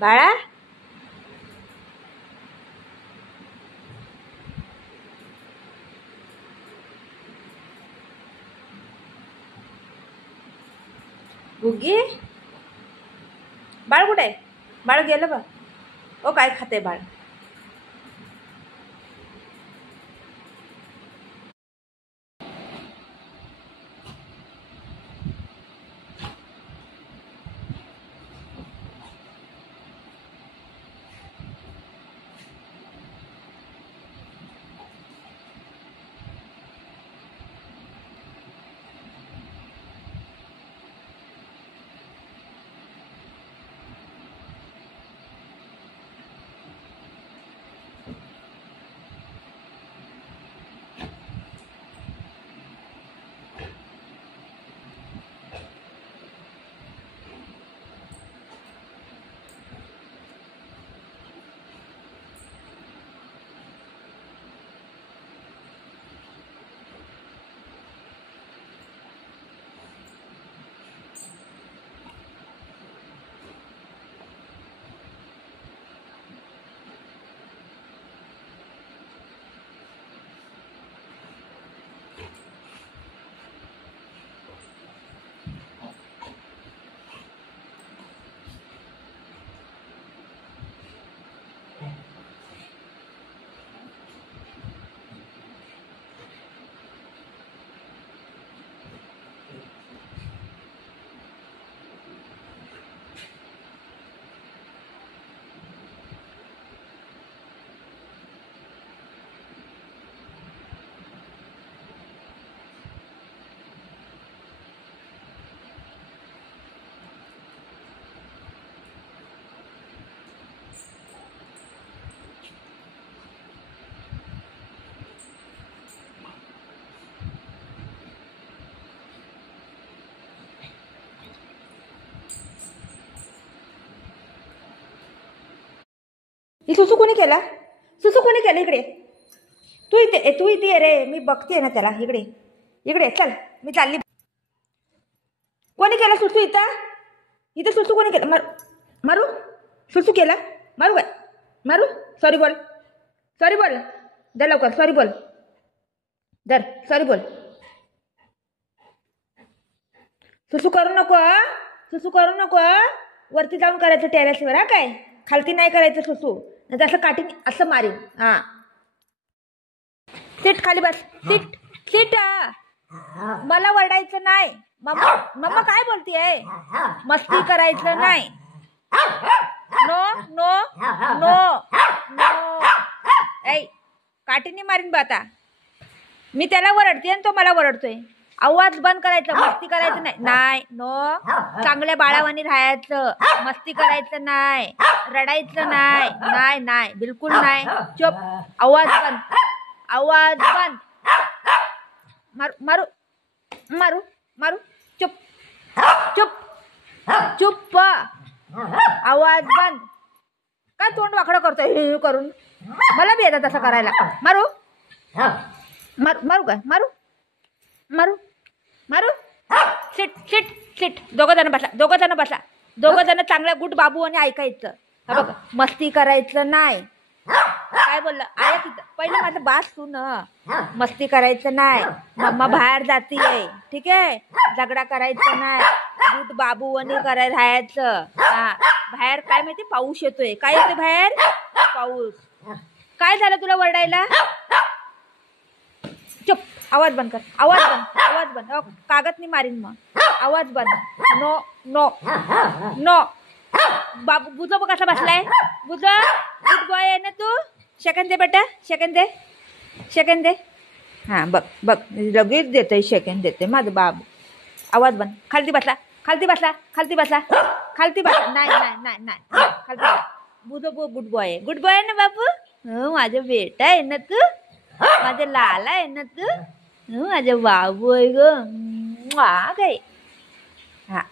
बाळा गुग्गी बाळ कुठे आहे? बाळ गेलं बा. ओ काय खाते बाळ? ही सुसू कोणी केला? सुसू कोणी केलं? इकडे तू इथे ये रे, मी बघते ना त्याला. इकडे इकडे चल, मी चालली. कोणी केला सुसू इथं? इथं सुसू कोणी केलं? मारू सुसू केला? मारू काय? मारू? सॉरी बोल, सॉरी बोल. दर लवकर सॉरी बोल. दर सॉरी बोल. सुसू करू नको, सुसू करू नको. वरती जाऊन करायचं टेरेसवर. हा काय? खालती नाही करायचं सुसू, नाही असं काठी असं मारीन. हा सीट खाली बस. Seat seat. मला वरडायचं नाही. मम्मा मम्मा काय बोलतीये? मस्ती करायचं नाही. No no no no. ऐ काठीने मारीन बा आता. मी त्याला वरडते आणि तो मला वरडतोय. आवाज बंद करायचं. मस्ती करायचं नाही. नाही नो. चांगल्या बाळावानी राहायचं. मस्ती करायचं नाही. रडायचं नाही. नाही नाही बिलकुल नाही. चुप. आवाज बंद. आवाज बंद. मारू मारू मारू मारू. चुप चुप चुप. आवाज बंद. काय तोंड वाकडं करतोय हे करून? मला बी येतं तसं करायला. मारू मारू मारू काय? मारू मारू मारू. Sit sit sit. दोघं जण बसा, दोघं जण बसा. दोघं जण चांगल्या गुड बाबू आणि ऐकायचं. हा बघ, मस्ती करायचं नाही. काय बोललं? ऐक इथं पहिलं माझं बास तू ना. मस्ती करायचं नाही. मम्मा बाहेर जातीये, ठीक आहे? झगडा करायचं नाही. गुड बाबू आणि राहायचं. हा बाहेर काय माहिती पाऊस येतोय. काय येतोय बाहेर? पाऊस. काय झालं तुला वरडायला? चुप. आवाज बंद कर. आवाज बंद. आवाज बंद. कागदनी मारीन मग. आवाज बंद. No no no. बाबू बुजो कसा बसलाय? बुजो गुड बॉय आहे ना तू? सेकंड दे बेटा. सेकंड दे. सेकंड दे. हां बघ बघ लगेच देतोय. सेकंड देते माझं बाबू. आवाज बंद. खालती बसला. खालती बसला. खालती बसला. खालती बसला. नाही नाही नाही नाही. खालती बसला. बुजो गुड बॉय आहे. गुड बॉय आहे ना बाबू? हो माझं बेटा आहे ना तू? माझं लाला आहे ना तू? माझं बाबू आहे ग. काय हा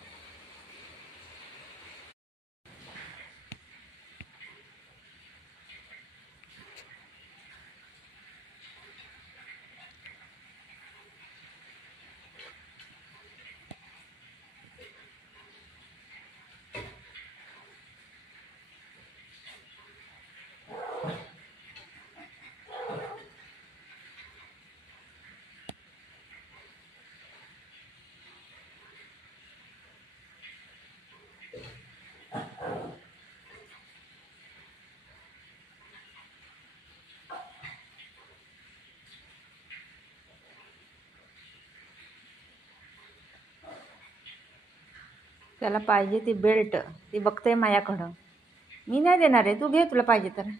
त्याला पाहिजे ती बेल्ट, ती बघते माझ्याकडं. मी नाही देणार आहे, तू घे तुला पाहिजे तर.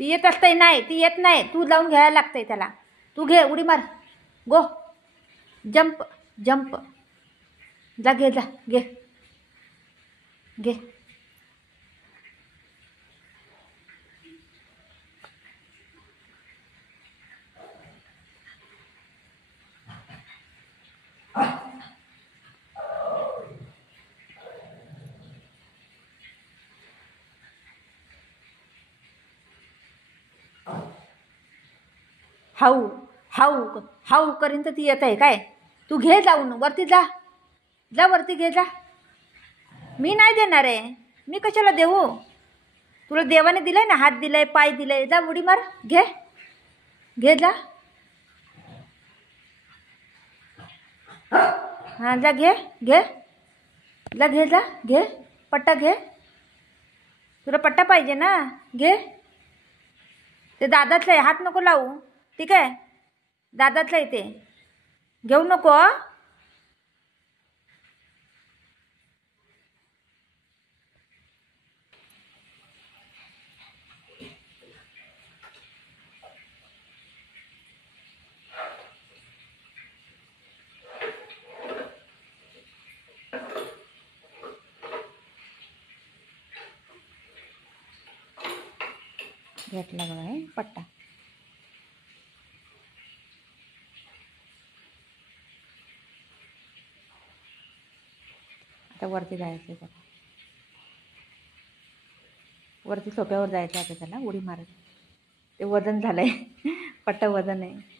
ती येत असते नाही, ती येत नाही, तू जाऊन घ्यायला लागतंय त्याला. तू घे, उडी मार, गो, जंप जंप, जा घे, जा घे घे. हाऊ हाऊ हाऊ करीन तर ती येत आहे काय. तू घे जाऊन वरती, जा जा वरती घे जा. मी नाही देणार आहे, मी कशाला देऊ. तुला देवाने दिलंय ना, हात दिलाय, पाय दिलाय, जा उडी मार, घे घे जा. हां जा घे घे, जा घे, जा घे पट्टा घे. तुला पट्टा पाहिजे ना, घे. ते दादाचं आहे, हात नको लावू, ठीक आहे. दादाचं आहे ते, घेऊ नको. घेतला बघा हे पट्टा. आता वरती जायचं त्याला, वरती सोप्यावर जायचं आता त्याला, उडी मारत. ते वजन झालंय, पट्टा वजन आहे.